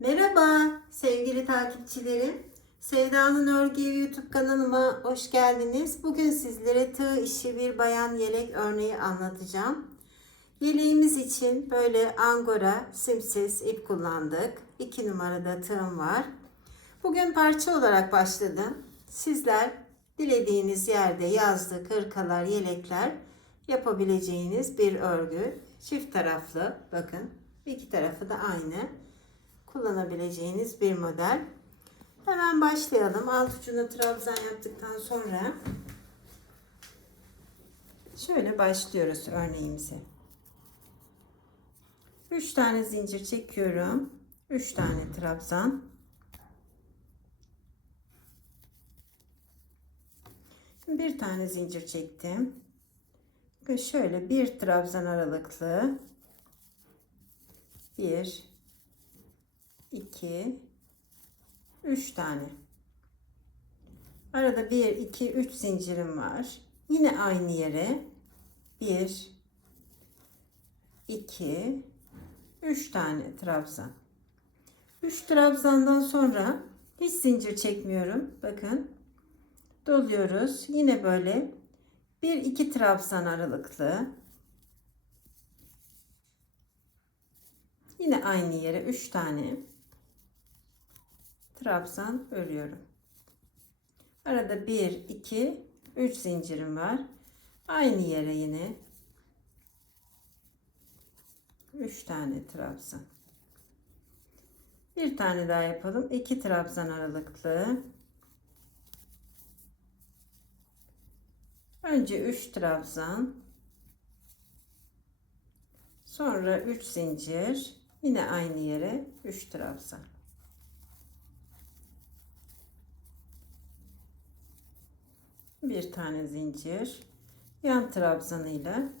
Merhaba sevgili takipçilerim. Sevda'nın Örgü Evi YouTube kanalıma hoş geldiniz. Bugün sizlere tığ işi bir bayan yelek örneği anlatacağım. Yeleğimiz için böyle angora simsiz ip kullandık. 2 numarada tığım var. Bugün parça olarak başladım. Sizler dilediğiniz yerde yazlık, hırkalar, yelekler yapabileceğiniz bir örgü. Çift taraflı bakın. iki tarafı da aynı kullanabileceğiniz bir model. Hemen başlayalım. Alt ucunu trabzan yaptıktan sonra şöyle başlıyoruz örneğimize. 3 tane zincir çekiyorum. 3 tane trabzan. Bir tane zincir çektim. Şöyle bir trabzan aralıklı bir 2 3 tane. Arada 1 2 3 zincirim var. Yine aynı yere 1 2 3 tane trabzan. 3 trabzandan sonra hiç zincir çekmiyorum. Bakın. Doluyoruz. Yine böyle 1 2 trabzan aralıklı Yine aynı yere 3 tane trabzan örüyorum. Arada 1 2 3 zincirim var. Aynı yere yine 3 tane trabzan. Bir tane daha yapalım. 2 trabzan aralıklı. Önce 3 trabzan. Sonra 3 zincir. Yine aynı yere 3 trabzan. Bir tane zincir. Yan trabzanıyla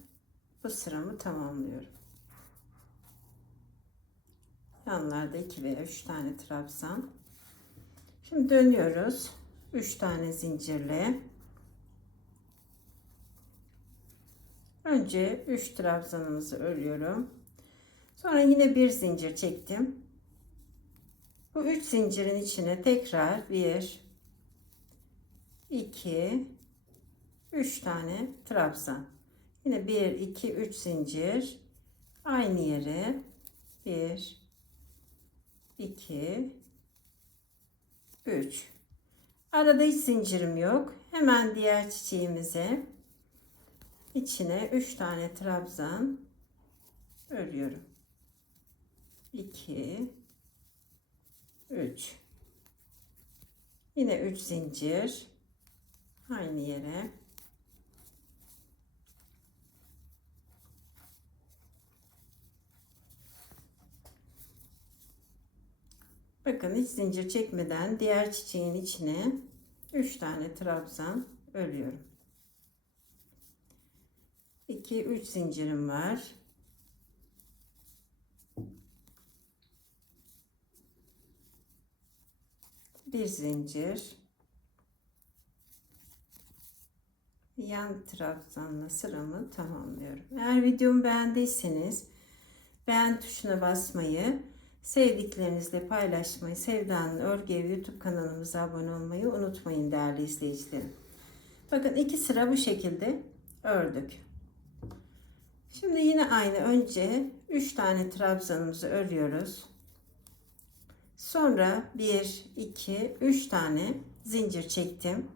bu sıramı tamamlıyorum. Yanlarda 2 veya 3 tane trabzan. Şimdi dönüyoruz. 3 tane zincirle. Önce 3 trabzanımızı örüyorum. Sonra yine bir zincir çektim. Bu üç zincirin içine tekrar bir, iki, üç tane trabzan. Yine bir, iki, üç zincir. Aynı yere bir, iki, üç. Arada hiç zincirim yok. Hemen diğer çiçeğimize içine üç tane trabzan örüyorum. 2 3 yine 3 zincir aynı yere Bakın hiç zincir çekmeden diğer çiçeğin içine 3 tane trabzan örüyorum. 2 3 zincirim var. bir zincir yan trabzanla sıramı tamamlıyorum. Eğer videomu beğendiyseniz beğen tuşuna basmayı, sevdiklerinizle paylaşmayı, Sevda'nın Örgü Evi YouTube kanalımıza abone olmayı unutmayın değerli izleyicilerim. Bakın iki sıra bu şekilde ördük. Şimdi yine aynı önce 3 tane trabzanımızı örüyoruz. Sonra 1, 2, 3 tane zincir çektim.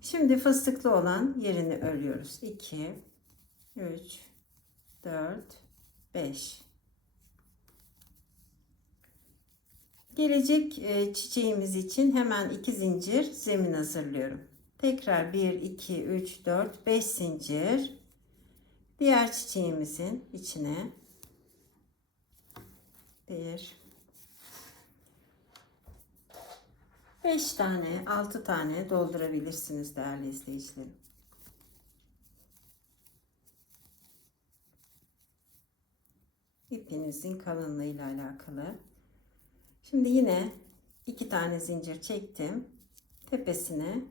Şimdi fıstıklı olan yerini örüyoruz. 2, 3, 4, 5. Gelecek e, çiçeğimiz için hemen 2 zincir zemin hazırlıyorum. Tekrar 1, 2, 3, 4, 5 zincir. Diğer çiçeğimizin içine 1, 5 tane, 6 tane doldurabilirsiniz değerli izleyicilerim. İpinizin kalınlığı ile alakalı. Şimdi yine iki tane zincir çektim. Tepesine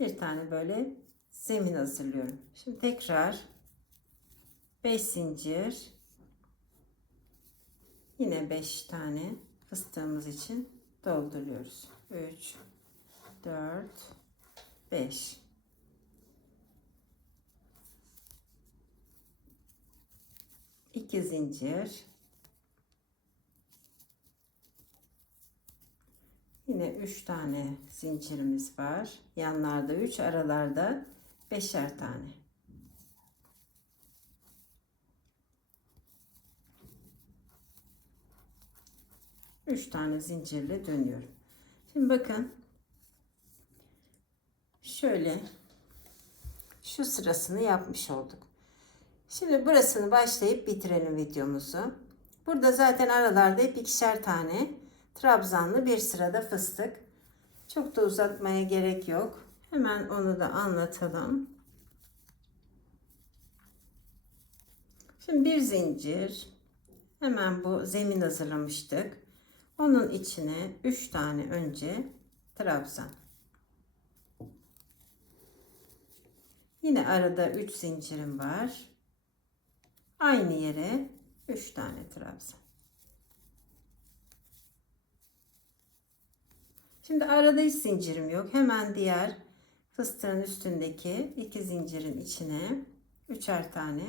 bir tane böyle zemin hazırlıyorum. Şimdi tekrar 5 zincir yine 5 tane fıstığımız için dolduruyoruz. 3 4 5 2 zincir Yine 3 tane zincirimiz var. Yanlarda 3, aralarda 5'er tane. Üç tane zincirle dönüyorum. Şimdi bakın. Şöyle şu sırasını yapmış olduk. Şimdi burasını başlayıp bitirelim videomuzu. Burada zaten aralarda hep ikişer tane trabzanlı bir sırada fıstık. Çok da uzatmaya gerek yok. Hemen onu da anlatalım. Şimdi bir zincir. Hemen bu zemin hazırlamıştık. Onun içine 3 tane önce trabzan. Yine arada 3 zincirim var. Aynı yere 3 tane trabzan. Şimdi arada hiç zincirim yok. Hemen diğer fıstığın üstündeki iki zincirin içine üçer tane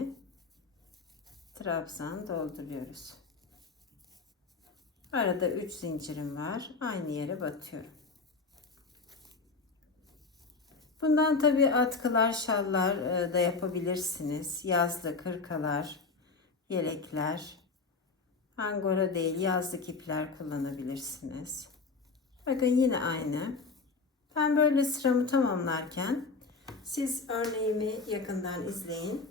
trabzan dolduruyoruz. Arada 3 zincirim var. Aynı yere batıyorum. Bundan tabi atkılar, şallar e, da yapabilirsiniz. Yazlı kırkalar, yelekler, angora değil yazlık ipler kullanabilirsiniz. Bakın yine aynı. Ben böyle sıramı tamamlarken siz örneğimi yakından izleyin.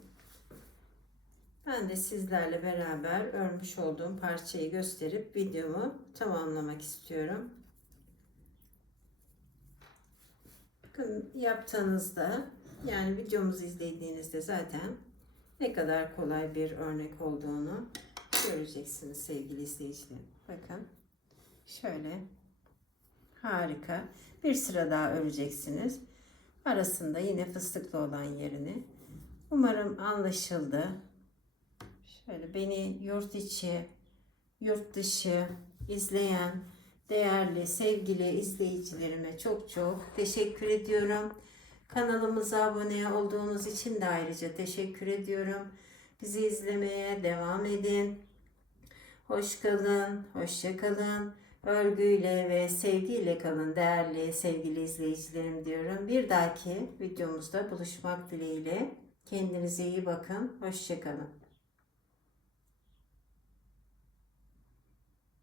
Ben de sizlerle beraber örmüş olduğum parçayı gösterip videomu tamamlamak istiyorum. Bakın yaptığınızda yani videomuzu izlediğinizde zaten ne kadar kolay bir örnek olduğunu göreceksiniz sevgili izleyicilerim. Bakın şöyle harika bir sıra daha öreceksiniz. Arasında yine fıstıklı olan yerini. Umarım anlaşıldı. Şöyle beni yurt içi, yurt dışı izleyen değerli, sevgili izleyicilerime çok çok teşekkür ediyorum. Kanalımıza abone olduğunuz için de ayrıca teşekkür ediyorum. Bizi izlemeye devam edin. Hoş kalın, hoşça kalın. Örgüyle ve sevgiyle kalın değerli sevgili izleyicilerim diyorum. Bir dahaki videomuzda buluşmak dileğiyle. Kendinize iyi bakın. Hoşça kalın.